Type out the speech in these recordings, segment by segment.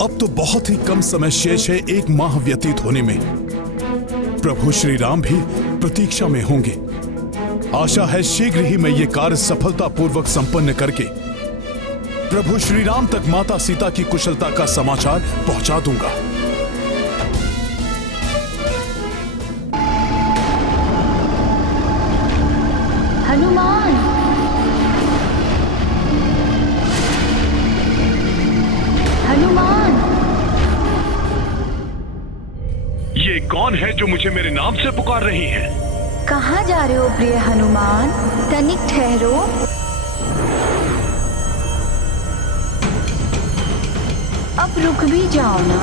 अब तो बहुत ही कम समय शेष है, 1 माह व्यतीत होने में। प्रभु श्री राम भी प्रतीक्षा में होंगे। आशा है शीघ्र ही मैं ये कार्य सफलतापूर्वक संपन्न करके प्रभु श्री राम तक माता सीता की कुशलता का समाचार पहुंचा दूंगा। हनुमान, हनुमान, ये कौन है जो मुझे मेरे नाम से पुकार रही है? कहाँ जा रहे हो प्रिय हनुमान? तनिक ठहरो। अब रुक भी जाओ ना।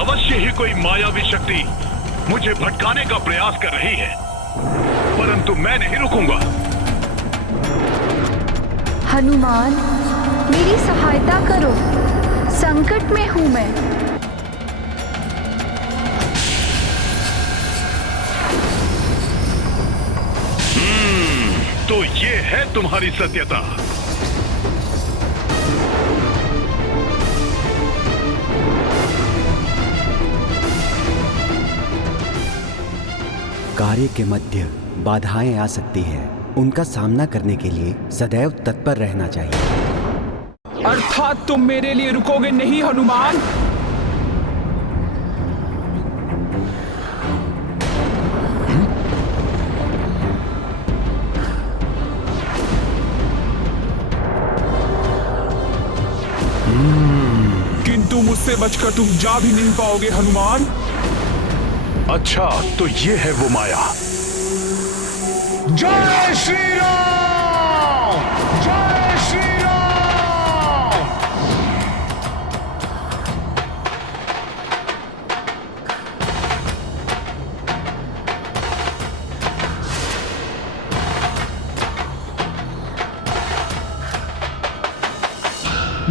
अवश्य ही कोई मायावी शक्ति मुझे भटकाने का प्रयास कर रही है, परंतु मैं नहीं रुकूंगा। हनुमान, मेरी सहायता करो, संकट में हूं मैं। तो ये है तुम्हारी सत्यता। कार्य के मध्य बाधाएं आ सकती हैं। उनका सामना करने के लिए सदैव तत्पर रहना चाहिए। अर्थात तुम मेरे लिए रुकोगे नहीं हनुमान? किंतु मुझसे बचकर तुम जा भी नहीं पाओगे हनुमान। अच्छा, तो ये है वो माया। जय श्री राम! जय श्री राम!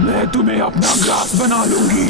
मैं तुम्हें अपना ग्रास बना लूंगी।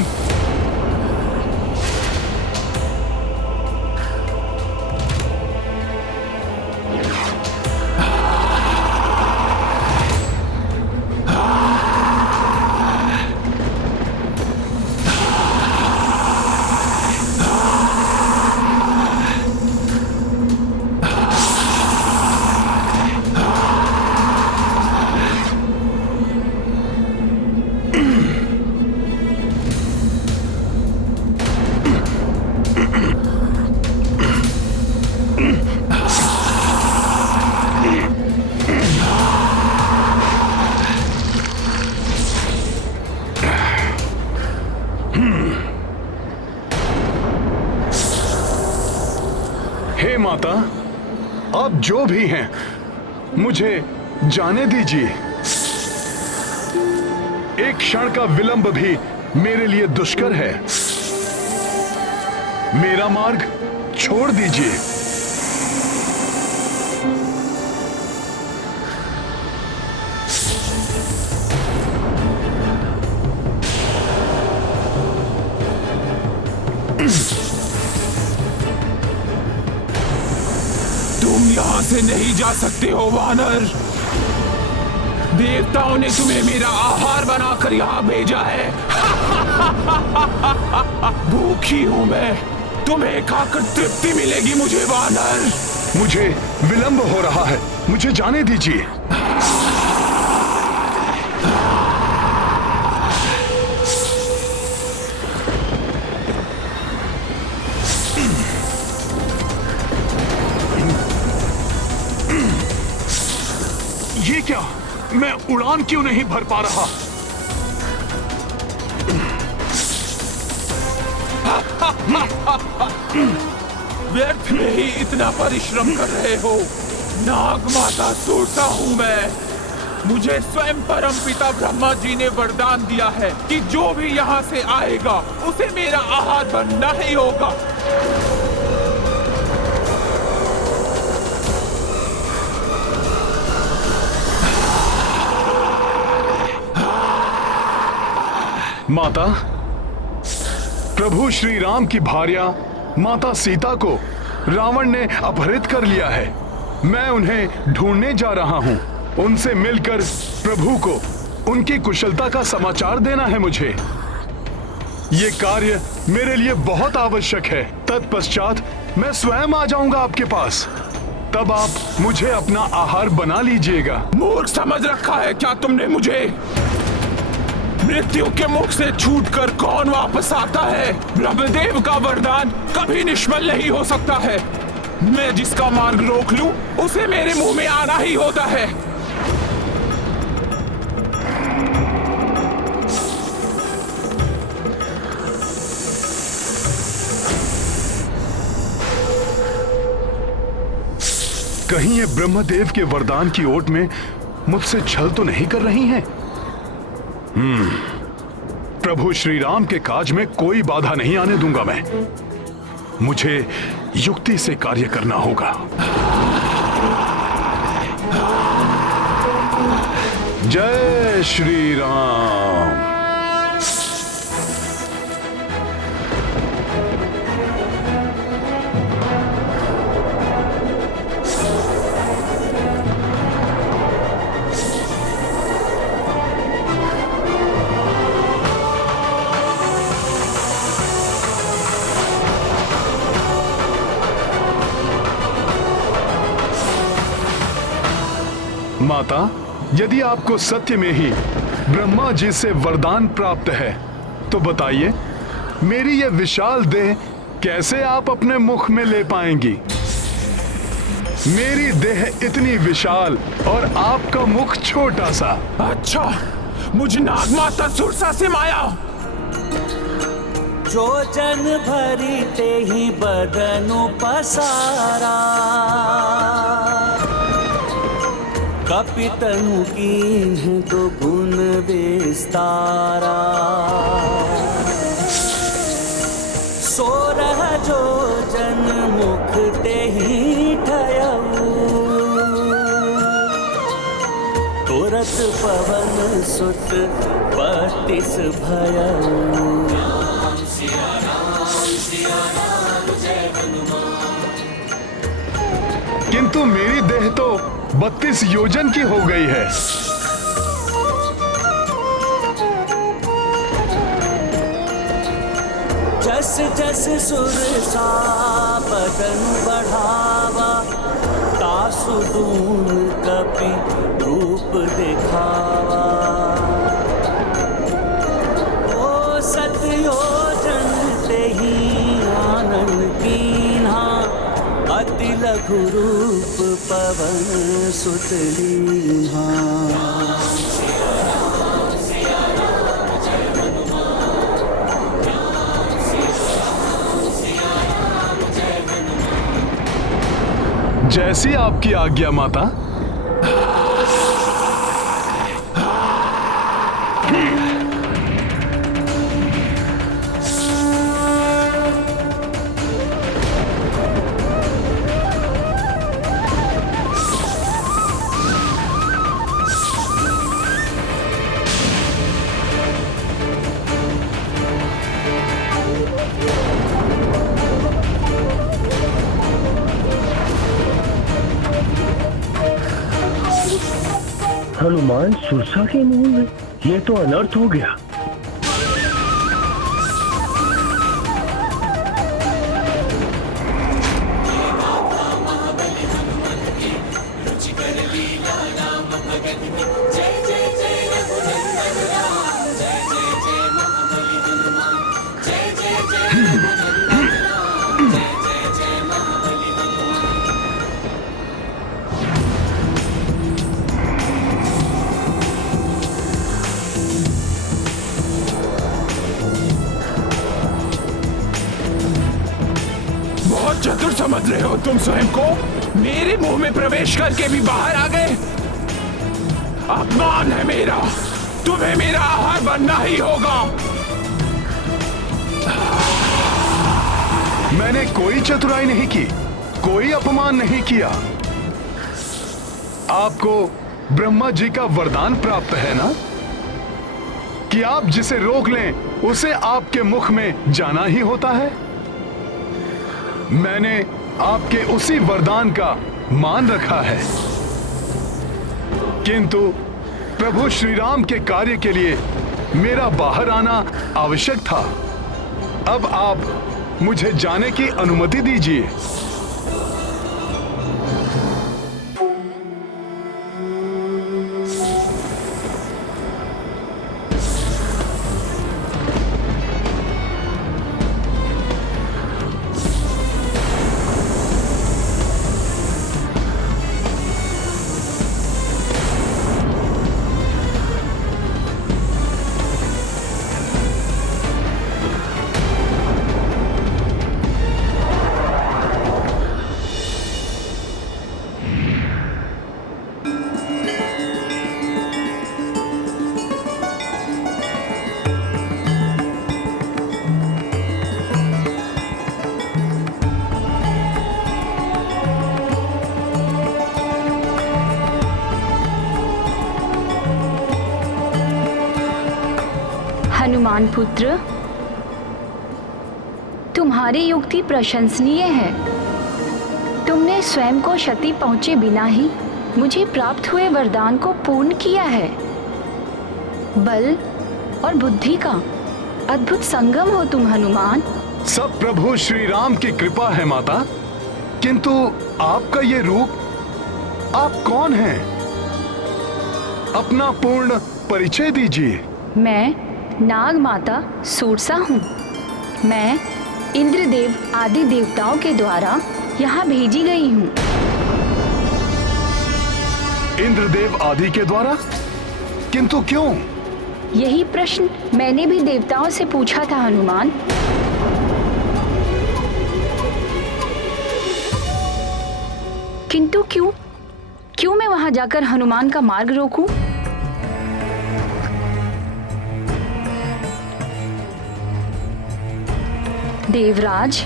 हे माता, आप जो भी हैं, मुझे जाने दीजिए। एक क्षण का विलंब भी मेरे लिए दुष्कर है। मेरा मार्ग छोड़ दीजिए। तुम यहाँ से नहीं जा सकते हो वानर। देवताओं ने तुम्हें मेरा आहार बनाकर यहाँ भेजा है। भूखी हूँ मैं, तुम्हें खाकर तृप्ति मिलेगी मुझे वानर। मुझे विलंब हो रहा है, मुझे जाने दीजिए। ये क्या? मैं उड़ान क्यों नहीं भर पा रहा? व्यर्थ में ही इतना परिश्रम कर रहे हो। नाग माता सोता हूँ मैं। मुझे स्वयं परम पिता ब्रह्मा जी ने वरदान दिया है कि जो भी यहाँ से आएगा उसे मेरा आहार बनना ही होगा। माता, प्रभु श्री राम की भार्या माता सीता को रावण ने अपहरित कर लिया है। मैं उन्हें ढूंढने जा रहा हूं। उनसे मिलकर प्रभु को उनकी कुशलता का समाचार देना है मुझे। ये कार्य मेरे लिए बहुत आवश्यक है। तत्पश्चात मैं स्वयं आ जाऊंगा आपके पास। तब आप मुझे अपना आहार बना लीजिएगा। मूर्ख समझ रखा है क्या तुमने मुझे? मृत्यु के मुख से छूटकर कौन वापस आता है? ब्रह्मदेव का वरदान कभी निष्फल नहीं हो सकता है। मैं जिसका मार्ग रोक लूं, उसे मेरे मुंह में आना ही होता है। कहीं ये ब्रह्मदेव के वरदान की ओट में मुझसे छल तो नहीं कर रही हैं? प्रभु श्री राम के काज में कोई बाधा नहीं आने दूंगा मैं। मुझे युक्ति से कार्य करना होगा। जय श्री राम। माता, यदि आपको सत्य में ही ब्रह्मा जी से वरदान प्राप्त है तो बताइए, मेरी यह विशाल देह कैसे आप अपने मुख में ले पाएंगी? मेरी देह इतनी विशाल और आपका मुख छोटा सा। अच्छा, मुझ नागमाता सुरसा से माया। जो जन भरी ते ही बदनु पसारा, कपितनु कीन्ह तो गुण विस्तारा। सोरह जो जन मुख ते ही ठयऊ, तुरत पवन सुत 32 भयऊ। किंतु मेरी देह तो 32 योजन की हो गई है। जस जस सुरसा बदन बढ़ावा, तासु दून कपि रूप दिखावा। ओ सतयोजन ते ही आनंद कीन्हा, अति लघु रूप पवन सुत लीन्हा। जैसी आपकी आज्ञा माता। हनुमान सुरसा के मुंह में, ये तो अनर्थ हो गया। चतुर समझ रहे हो तुम स्वयं को? मेरे मुंह में प्रवेश करके भी बाहर आ गए। अपमान है मेरा, तुम्हें मेरा आहार बनना ही होगा। मैंने कोई चतुराई नहीं की, कोई अपमान नहीं किया। आपको ब्रह्मा जी का वरदान प्राप्त है ना कि आप जिसे रोक लें उसे आपके मुख में जाना ही होता है। मैंने आपके उसी वरदान का मान रखा है। किंतु प्रभु श्री राम के कार्य के लिए मेरा बाहर आना आवश्यक था। अब आप मुझे जाने की अनुमति दीजिए। हनुमान पुत्र, तुम्हारी युक्ति प्रशंसनीय है। तुमने स्वयं को क्षति पहुंचे बिना ही मुझे प्राप्त हुए वरदान को पूर्ण किया है। बल और बुद्धि का अद्भुत संगम हो तुम हनुमान। सब प्रभु श्री राम की कृपा है माता, किंतु आपका ये रूप, आप कौन हैं? अपना पूर्ण परिचय दीजिए। मैं नाग माता सूरसा हूँ। मैं इंद्रदेव आदि देवताओं के द्वारा यहाँ भेजी गई हूँ। इंद्रदेव आदि के द्वारा? किंतु क्यों? यही प्रश्न मैंने भी देवताओं से पूछा था हनुमान। किंतु क्यों? क्यों मैं वहां जाकर हनुमान का मार्ग रोकूं? देवराज,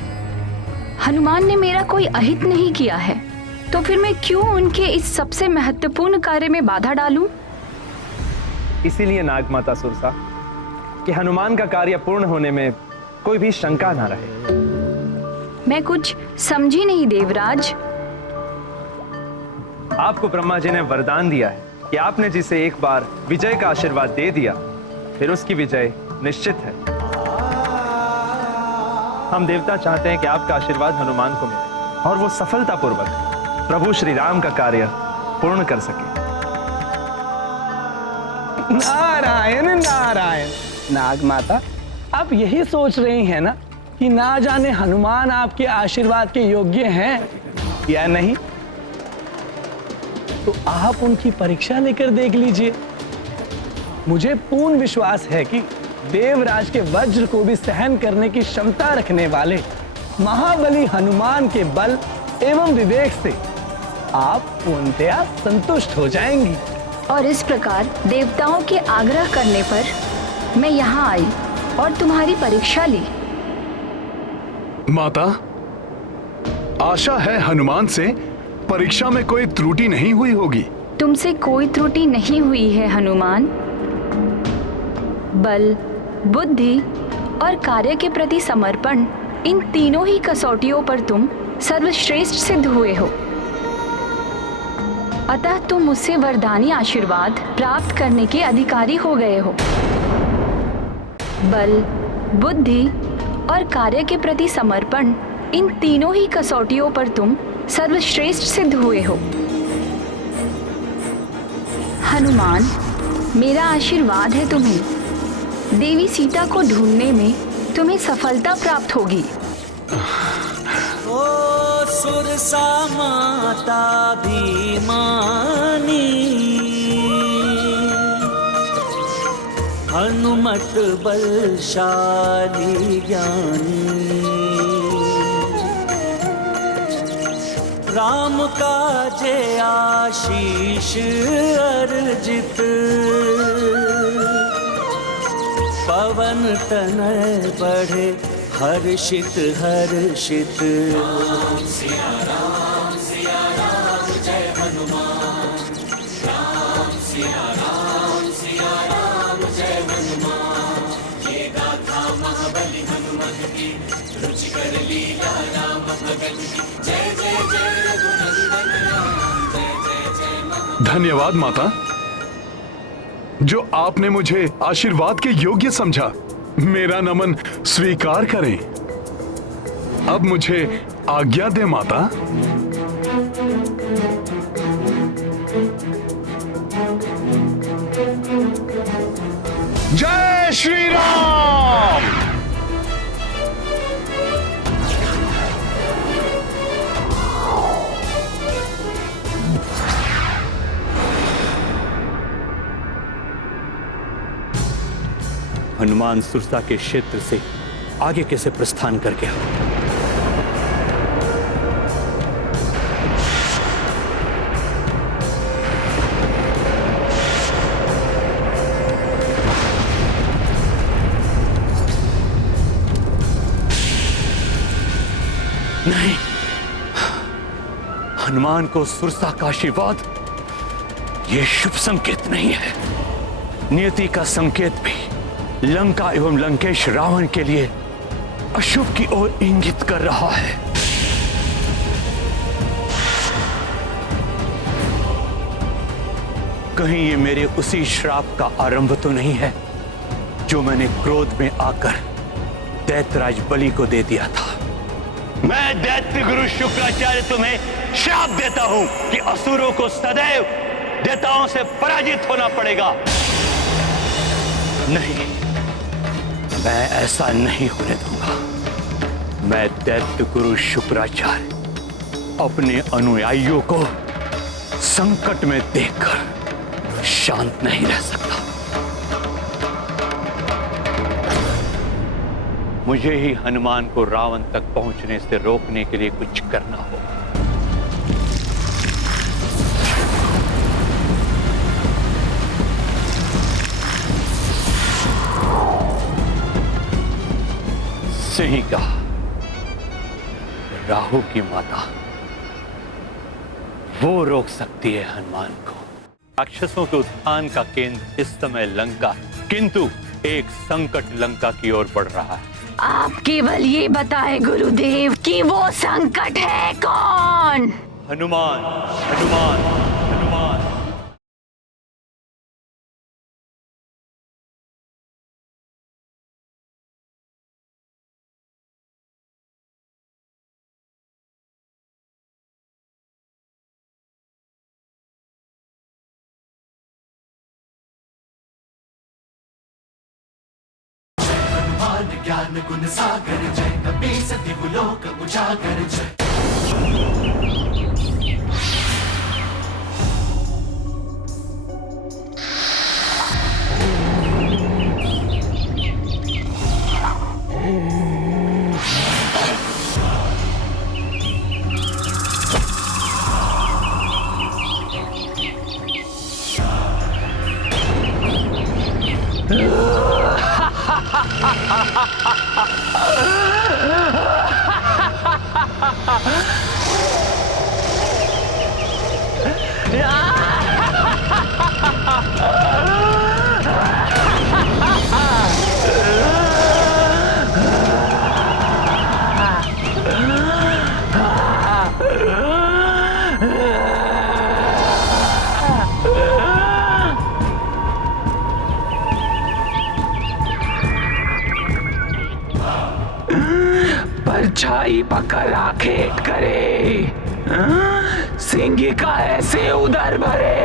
हनुमान ने मेरा कोई अहित नहीं किया है, तो फिर मैं क्यों उनके इस सबसे महत्वपूर्ण कार्य में बाधा डालूं? इसीलिए नागमाता सुरसा कि हनुमान का कार्य पूर्ण होने में कोई भी शंका ना रहे। मैं कुछ समझी नहीं देवराज। आपको ब्रह्मा जी ने वरदान दिया है कि आपने जिसे एक बार विजय का आशीर्वाद दे दिया, फिर उसकी विजय निश्चित है। हम देवता चाहते हैं कि आपका आशीर्वाद हनुमान को मिले और वो सफलतापूर्वक प्रभु श्री राम का कार्य पूर्ण कर सके। नारायण नारायण। नागमाता, आप यही सोच रही हैं ना कि ना जाने हनुमान आपके आशीर्वाद के योग्य हैं या नहीं? तो आप उनकी परीक्षा लेकर देख लीजिए। मुझे पूर्ण विश्वास है कि देवराज के वज्र को भी सहन करने की क्षमता रखने वाले महाबली हनुमान के बल एवं विवेक से आप पूर्णतया संतुष्ट हो जाएंगी। और इस प्रकार देवताओं के आग्रह करने पर मैं यहाँ आई और तुम्हारी परीक्षा ली। माता, आशा है हनुमान से परीक्षा में कोई त्रुटि नहीं हुई होगी। तुमसे कोई त्रुटि नहीं हुई है हनुमान। बल, बुद्धि और कार्य के प्रति समर्पण, इन तीनों ही कसौटियों पर तुम सर्वश्रेष्ठ सिद्ध हुए हो। अतः तुम मुझसे वरदानी आशीर्वाद प्राप्त करने के अधिकारी हो गए हो। बल, बुद्धि और कार्य के प्रति समर्पण, इन तीनों ही कसौटियों पर तुम सर्वश्रेष्ठ सिद्ध हुए हो। हनुमान, मेरा आशीर्वाद है तुम्हें। देवी सीता को ढूंढने में तुम्हें सफलता प्राप्त होगी। ओ सुरसा माता भीमानी, हनुमत बलशाली ज्ञानी, राम काजे आशीष अर्जित, पवन तनय बढ़े हर्षित हर्षित। राम सिया राम जय हनुमान, राम सिया राम जय हनुमान। ये गाथा महाबली हनुमत की, रुचिकर लीला राम भगत की। जय जय जय रघुनंदन राम, जय जय जय महाबली। धन्यवाद माता, जो आपने मुझे आशीर्वाद के योग्य समझा। मेरा नमन स्वीकार करें। अब मुझे आज्ञा दे माता। जय श्री राम। हनुमान सुरसा के क्षेत्र से आगे कैसे प्रस्थान कर गया? नहीं, हनुमान को सुरसा का आशीर्वाद यह शुभ संकेत नहीं है। नियति का संकेत भी लंका एवं लंकेश रावण के लिए अशुभ की ओर इंगित कर रहा है। कहीं ये मेरे उसी श्राप का आरंभ तो नहीं है जो मैंने क्रोध में आकर दैत्यराज बलि को दे दिया था। मैं दैत्य गुरु शुक्राचार्य तुम्हें श्राप देता हूं कि असुरों को सदैव देवताओं से पराजित होना पड़ेगा। नहीं, मैं ऐसा नहीं होने दूंगा। मैं दैत्य गुरु शुक्राचार्य अपने अनुयायियों को संकट में देखकर शांत नहीं रह सकता। मुझे ही हनुमान को रावण तक पहुंचने से रोकने के लिए कुछ करना होगा। सही कहा, राहु की माता वो रोक सकती है हनुमान को। राक्षसों के उत्थान का केंद्र इस समय लंका, किंतु एक संकट लंका की ओर बढ़ रहा है। आप केवल ये बताएं गुरुदेव कि वो संकट है कौन? हनुमान, हनुमान, हनुमान। ज्ञान गुण सागर जय, कपि सति लोक उजागर जय। परछाई पकड़ आखेट करे, सिंह का ऐसे उदर भरे।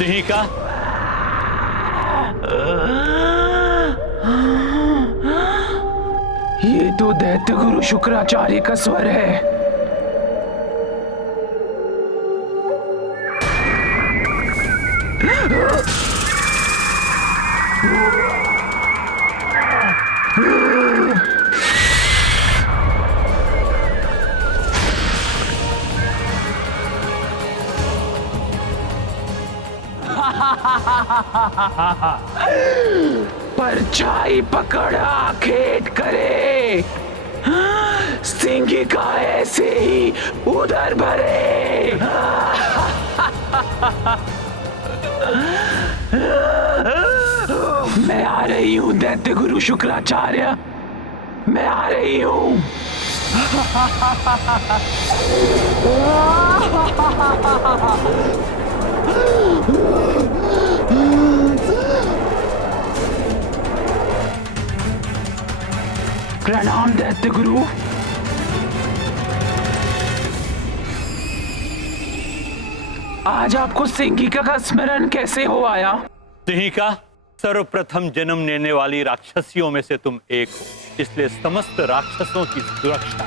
सिंह का ये तो दैत्य गुरु शुक्राचार्य का स्वर है। परछाई पकड़ा खेत करे, सिंगिका ऐसे ही उधर भरे। मैं आ रही हूँ दैत्य गुरु शुक्राचार्य, मैं आ रही हूँ। प्रणाम दैत्य गुरु। आज आपको सिंगिका का स्मरण कैसे हो आया? सिंगिका सर्वप्रथम जन्म लेने वाली राक्षसियों में से तुम एक हो, इसलिए समस्त राक्षसों की सुरक्षा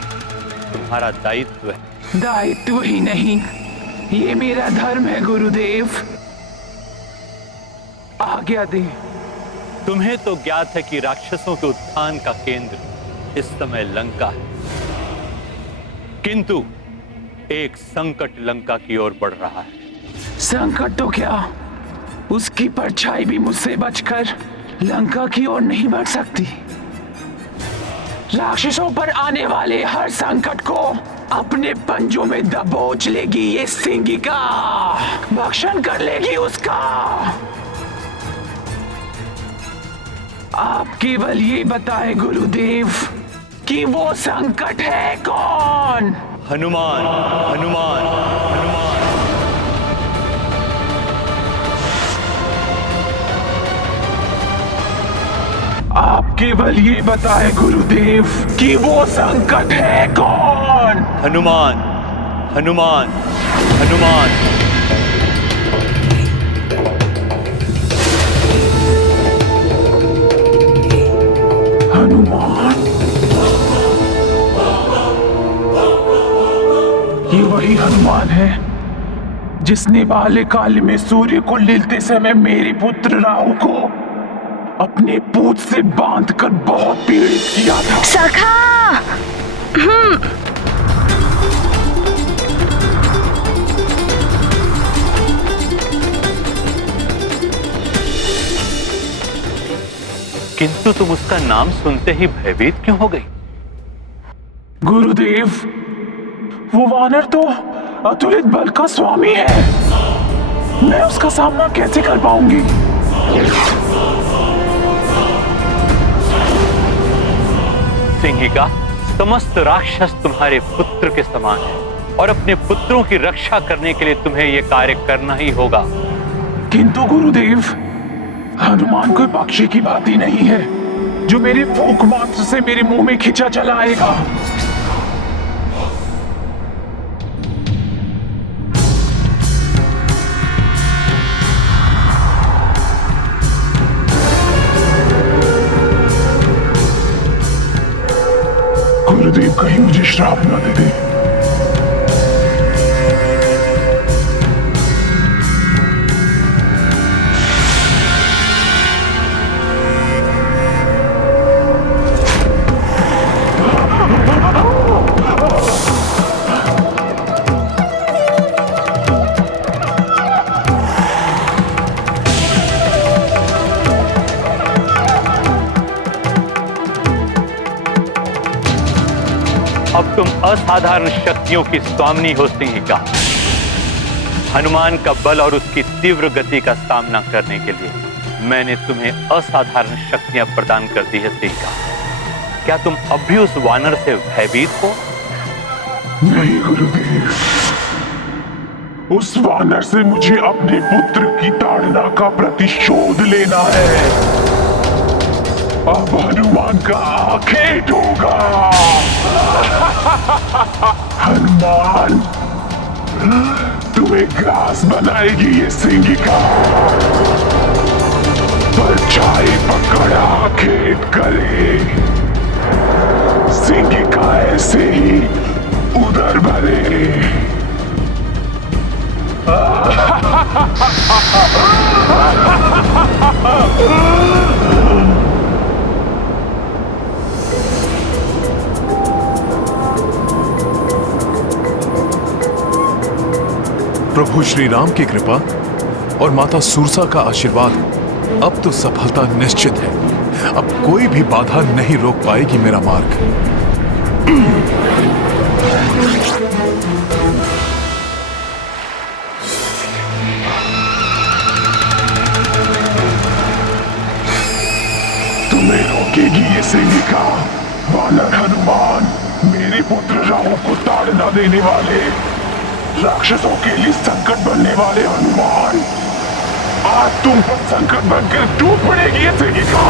तुम्हारा दायित्व है। दायित्व ही नहीं, ये मेरा धर्म है गुरुदेव। आज्ञा दे। तुम्हें तो ज्ञात है कि राक्षसों के उत्थान का केंद्र इस समय लंका है, किंतु एक संकट लंका की ओर बढ़ रहा है। संकट तो क्या, उसकी परछाई भी मुझसे बचकर लंका की ओर नहीं बढ़ सकती। राक्षसों पर आने वाले हर संकट को अपने पंजों में दबोच लेगी ये सिंगिका, भक्षण कर लेगी उसका। आप केवल ये बताएं गुरुदेव कि वो संकट है कौन? हनुमान, हनुमान, हनुमान। आप केवल ये बताएं गुरुदेव कि वो संकट है कौन? हनुमान, हनुमान, हनुमान। हनुमान? ये वही हनुमान है जिसने बाल्यकाल में सूर्य को लेते समय मेरे पुत्र राहु को अपने पूंछ से बांधकर बहुत पीड़ित किया था। सखा! किंतु तुम उसका नाम सुनते ही भयभीत क्यों हो गई? गुरुदेव, वो वानर तो अतुलित बल का स्वामी है। मैं उसका सामना कैसे कर पाऊंगी? सिंगिका, समस्त राक्षस तुम्हारे पुत्र के समान है और अपने पुत्रों की रक्षा करने के लिए तुम्हें यह कार्य करना ही होगा। किंतु गुरुदेव, हनुमान कोई पक्षी की भांति नहीं है जो मेरी फूंक मात्र से मेरे मुंह में खिंचा चला आएगा। गुरुदेव कहीं मुझे श्राप न दे दे। अब तुम असाधारण शक्तियों की स्वामिनी हो सिंगिका। हनुमान का बल और उसकी तीव्र गति का सामना करने के लिए मैंने तुम्हें असाधारण शक्तियां प्रदान कर दी है सिंगिका। क्या तुम अब भी उस वानर से भयभीत हो? नहीं गुरुदेव, उस वानर से मुझे अपने पुत्र की ताड़ना का प्रतिशोध लेना है। अब हनुमान का आखेट होगा। हनुमान, तुम्हें ग्रास बनाएगी ये सिंगिका। परछाई पकड़ा खेत करे, सिंगिका ऐसे ही उधर भरे। प्रभु श्री राम की कृपा और माता सुरसा का आशीर्वाद, अब तो सफलता निश्चित है। अब कोई भी बाधा नहीं रोक पाएगी मेरा मार्ग। तुम्हें रोकेगी ये सेविका वानर हनुमान, मेरे पुत्र राहु को ताड़ना देने वाले, राक्षसों के लिए संकट बनने वाले हनुमान, आज तुम पर संकट बनकर टूट पड़ेगी ये सेविका।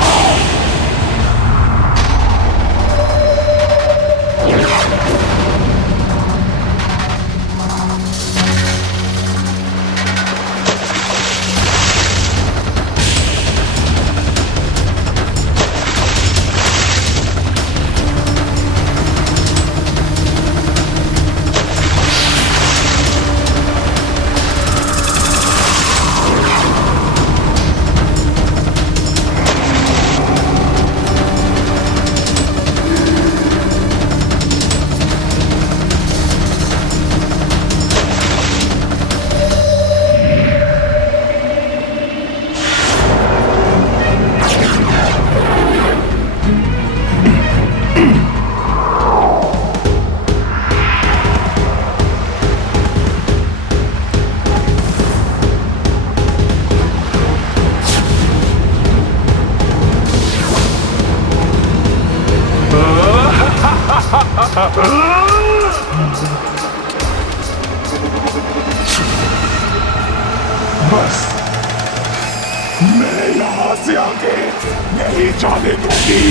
बस मैं यहां से आगे नहीं जाने दूंगी।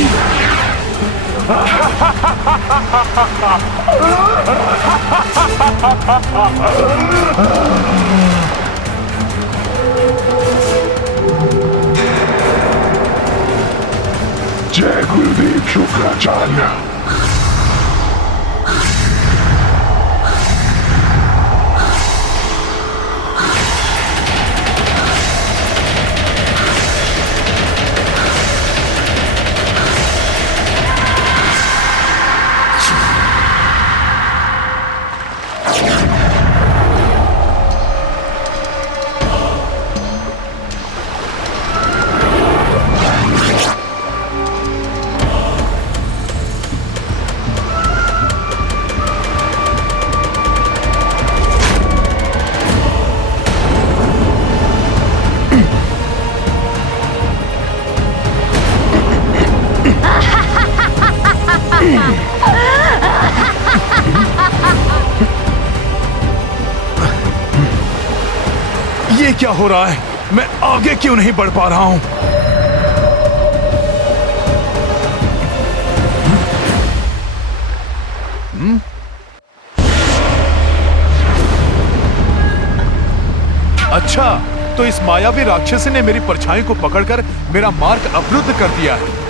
जय गुरुदेव शुक्राचार्य। ये क्या हो रहा है? मैं आगे क्यों नहीं बढ़ पा रहा हूं? अच्छा, तो इस मायावी राक्षसी ने मेरी परछाई को पकड़कर मेरा मार्ग अवरुद्ध कर दिया है।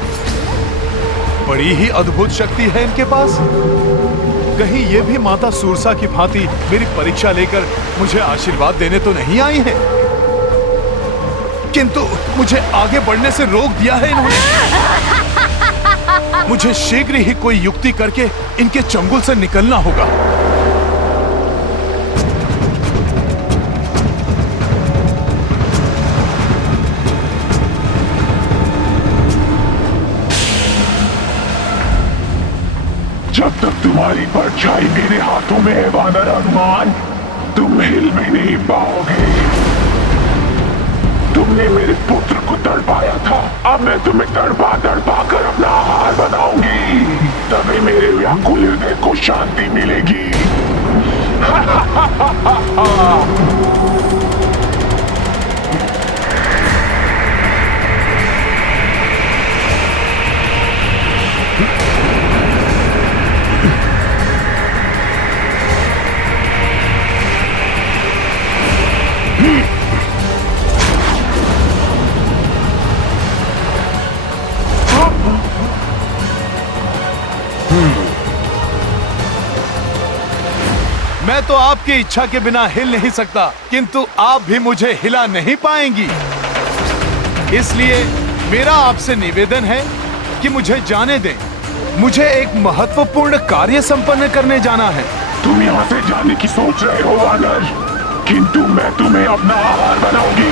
बड़ी ही अद्भुत शक्ति है इनके पास। कहीं ये भी माता सुरसा की भांति मेरी परीक्षा लेकर मुझे आशीर्वाद देने तो नहीं आई है, किंतु मुझे आगे बढ़ने से रोक दिया है इन्होंने। मुझे शीघ्र ही कोई युक्ति करके इनके चंगुल से निकलना होगा। जब तक तुम्हारी परछाई मेरे हाथों में है वानर हनुमान, तुम हिल भी नहीं पाओगे। तुमने मेरे पुत्र को तड़पाया था, अब मैं तुम्हें तड़पा तड़पा कर अपना आहार बनाऊंगी, तभी मेरे व्याकुल हृदय को शांति मिलेगी। मैं तो आपकी इच्छा के बिना हिल नहीं सकता, किंतु आप भी मुझे हिला नहीं पाएंगी। इसलिए मेरा आपसे निवेदन है कि मुझे जाने दें। मुझे एक महत्वपूर्ण कार्य संपन्न करने जाना है। तुम यहाँ से जाने की सोच रहे हो वानर, किंतु मैं तुम्हें अपना आहार बनाऊंगी।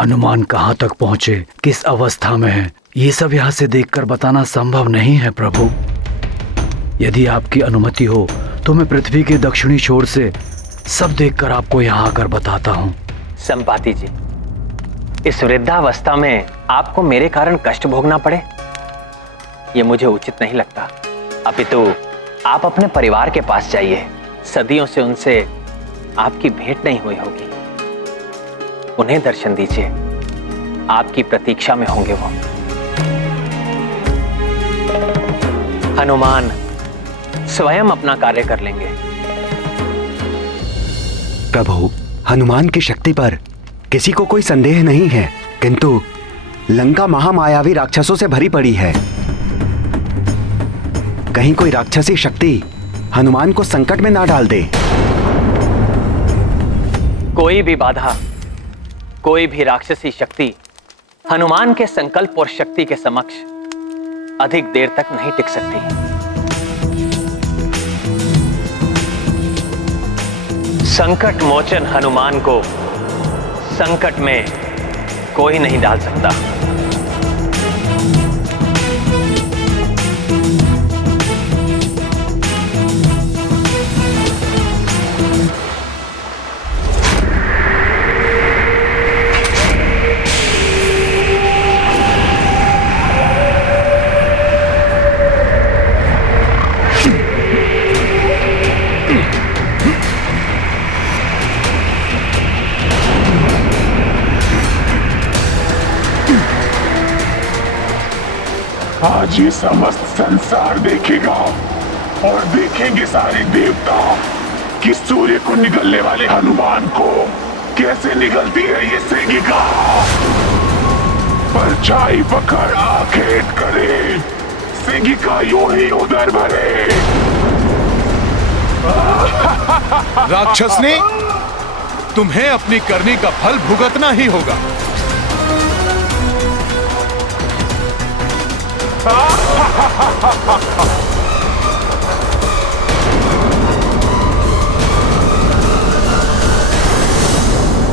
हनुमान कहाँ तक पहुँचे, किस अवस्था में है, ये सब यहाँ से देखकर बताना संभव नहीं है प्रभु। यदि आपकी अनुमति हो तो मैं पृथ्वी के दक्षिणी छोर से सब देखकर आपको यहाँ आकर बताता हूँ। संपाति जी, इस वृद्धावस्था में आपको मेरे कारण कष्ट भोगना पड़े, ये मुझे उचित नहीं लगता। अपितु आप अपने परिवार के पास जाइए, सदियों से उनसे आपकी भेंट नहीं हुई होगी, उन्हें दर्शन दीजिए, आपकी प्रतीक्षा में होंगे वो। हनुमान स्वयं अपना कार्य कर लेंगे। प्रभु, हनुमान की शक्ति पर किसी को कोई संदेह नहीं है, किंतु लंका महामायावी राक्षसों से भरी पड़ी है। कहीं कोई राक्षसी शक्ति हनुमान को संकट में ना डाल दे। कोई भी बाधा, कोई भी राक्षसी शक्ति हनुमान के संकल्प और शक्ति के समक्ष अधिक देर तक नहीं टिक सकती। संकट मोचन हनुमान को संकट में कोई नहीं डाल सकता। आज ये समस्त संसार देखेगा और देखेंगे सारे देवता कि सूर्य को निगलने वाले हनुमान को कैसे निगलती है ये सेगिका। परछाई पकड़ आखेट करे, सेगिका यूं ही उधर भरे। राक्षसनी, तुम्हें अपनी करनी का फल भुगतना ही होगा।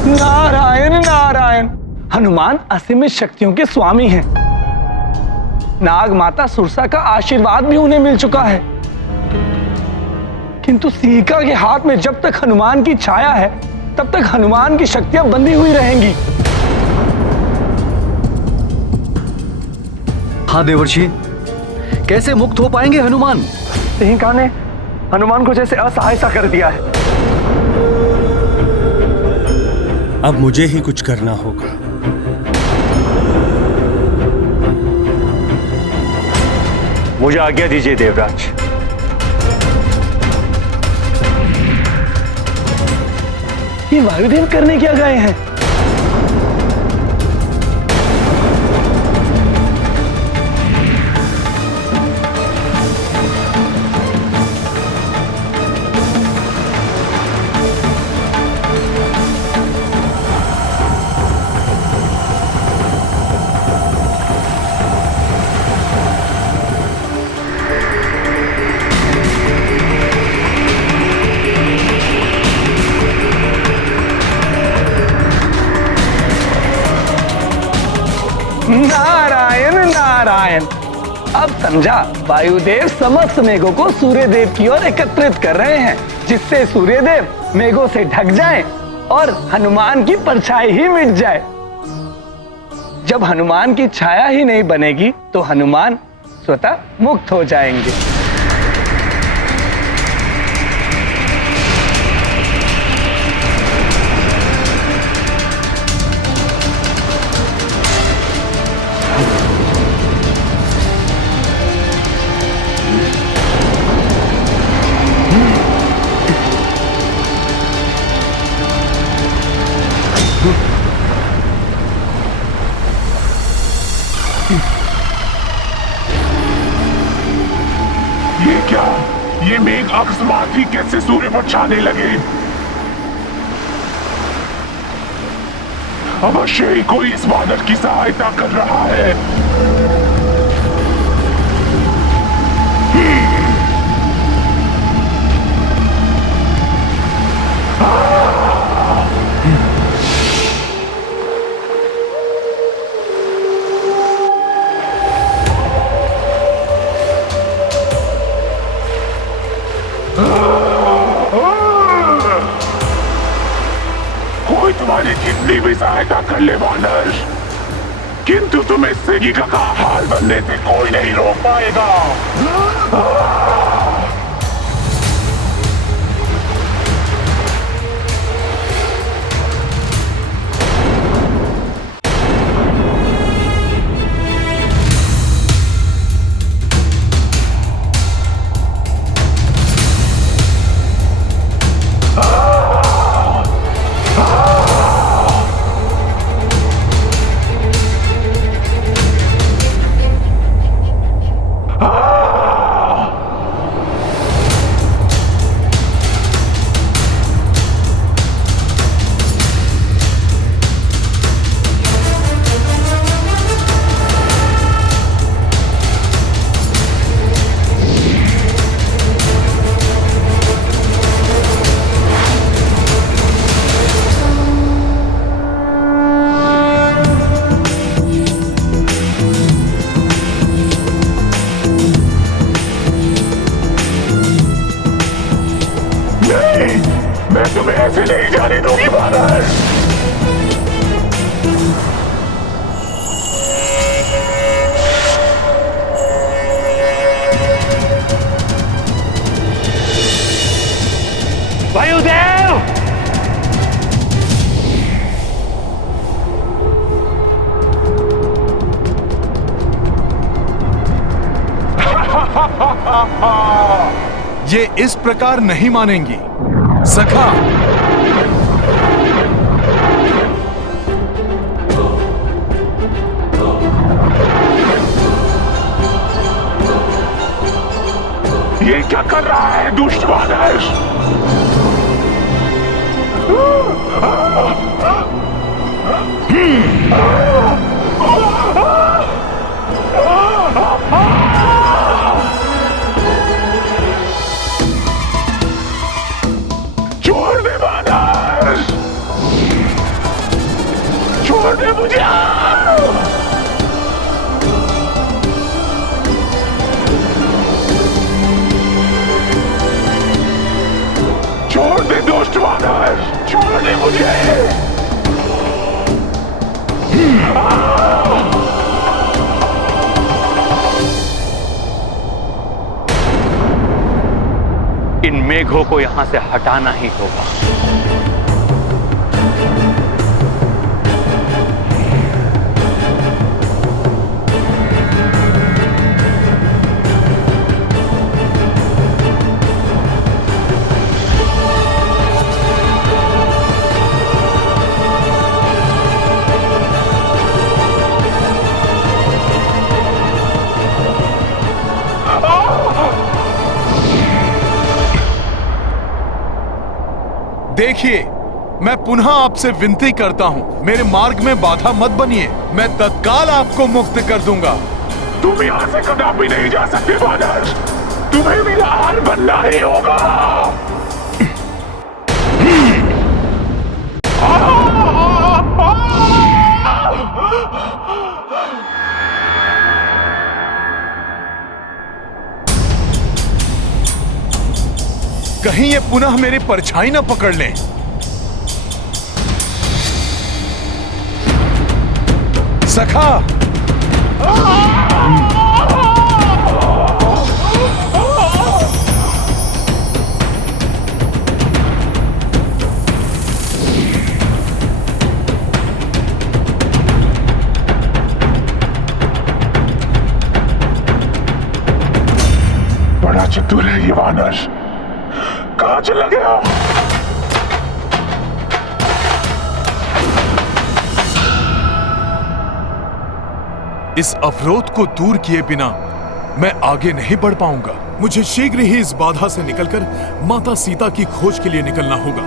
नारायण नारायण। हनुमान असीमित शक्तियों के स्वामी हैं। नाग माता सुरसा का आशीर्वाद भी उन्हें मिल चुका है, किंतु सीका के हाथ में जब तक हनुमान की छाया है तब तक हनुमान की शक्तियां बंधी हुई रहेंगी। हाँ देवर्षि, कैसे मुक्त हो पाएंगे हनुमान? सिंहिका ने हनुमान को जैसे असहाय सा कर दिया है। अब मुझे ही कुछ करना होगा। मुझे आज्ञा दीजिए देवराज। ये वायुदेव करने क्या गए हैं? नारायण नारायण। अब समझा, वायुदेव समस्त मेघों को सूर्यदेव की ओर एकत्रित कर रहे हैं, जिससे सूर्यदेव मेघों से ढक जाएं और हनुमान की परछाई ही मिट जाए। जब हनुमान की छाया ही नहीं बनेगी तो हनुमान स्वतः मुक्त हो जाएंगे। ये क्या? ये मेघ अकस्मात ही कैसे सूर्य पर छाने लगे? अवश्य ही कोई इस बादल की सहायता कर रहा है। कोई तुम्हारी कितनी भी सहायता कर ले वानर, किंतु तुम्हें सेगिका का हाल बनने से कोई नहीं रोक पाएगा। मैं तुम्हें ऐसे नहीं जाने दूंगी वानर। वायुदेव! ये इस प्रकार नहीं मानेंगी सखा। ये क्या कर रहा है दुष्ट वानर? छोड़ दे वानर, छोड़ दे मुझे। छोड़ दे दुष्ट वानर, छोड़ दे मुझे। इन मेघों को यहां से हटाना ही होगा। देखिए, मैं पुनः आपसे विनती करता हूँ, मेरे मार्ग में बाधा मत बनिए। मैं तत्काल आपको मुक्त कर दूंगा। तुम यहाँ से कदापि नहीं जा सकते वानर, तुम्हें मेरा हार बनना ही होगा। कहीं ये पुनः मेरी परछाई न पकड़ लें। सखा, बड़ा चतुर है ये वानर, कहाँ चला गया? इस अवरोध को दूर किए बिना मैं आगे नहीं बढ़ पाऊंगा। मुझे शीघ्र ही इस बाधा से निकलकर माता सीता की खोज के लिए निकलना होगा।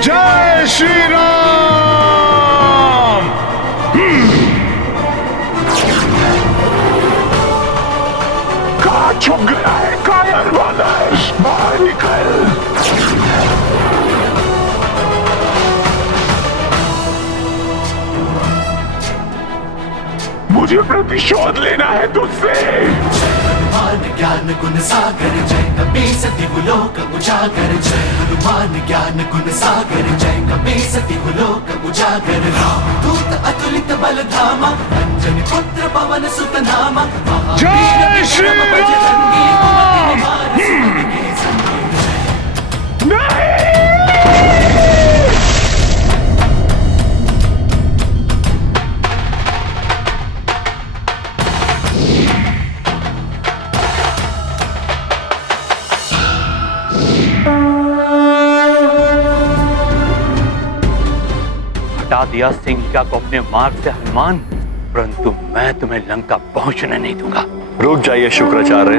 जय श्री राम। कहाँ छुप गया है कायर वानर? बाहर निकल। मुझे प्रतिशोध लेना है तुझसे। हनुमान ज्ञान गुण सागर जय कपी सति लोक उजागर। जय हनुमान ज्ञान गुण सागर जय कपी सति लोक उजागर। राम दूत अतुलित बल धामा अंजनी पुत्र पवन सुत नामा। जय श्री राम। नहीं। हटा दिया सिंहिका को अपने मार्ग से हनुमान, परंतु मैं तुम्हें लंका पहुंचने नहीं दूंगा। रुक जाइए शुक्राचार्य।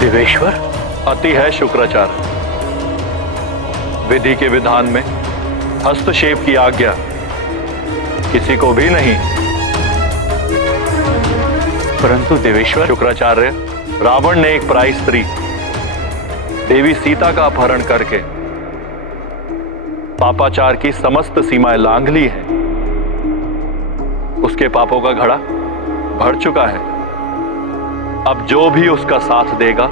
देवेश्वर, अति है शुक्राचार्य। विधि के विधान में हस्तक्षेप की आज्ञा किसी को भी नहीं। परंतु देवेश्वर। शुक्राचार्य, रावण ने एक पराई स्त्री देवी सीता का अपहरण करके पापाचार की समस्त सीमाएं लांघ ली हैं। उसके पापों का घड़ा भर चुका है। अब जो भी उसका साथ देगा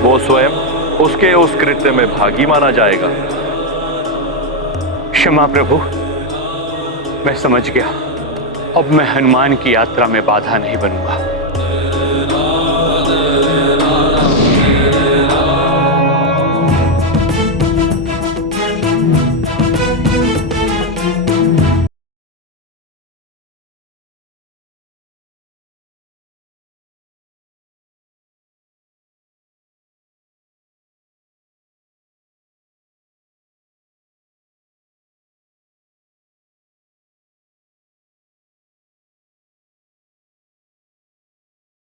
वो स्वयं उसके उस कृत्य में भागी माना जाएगा। क्षमा प्रभु, मैं समझ गया। अब मैं हनुमान की यात्रा में बाधा नहीं बनूंगा।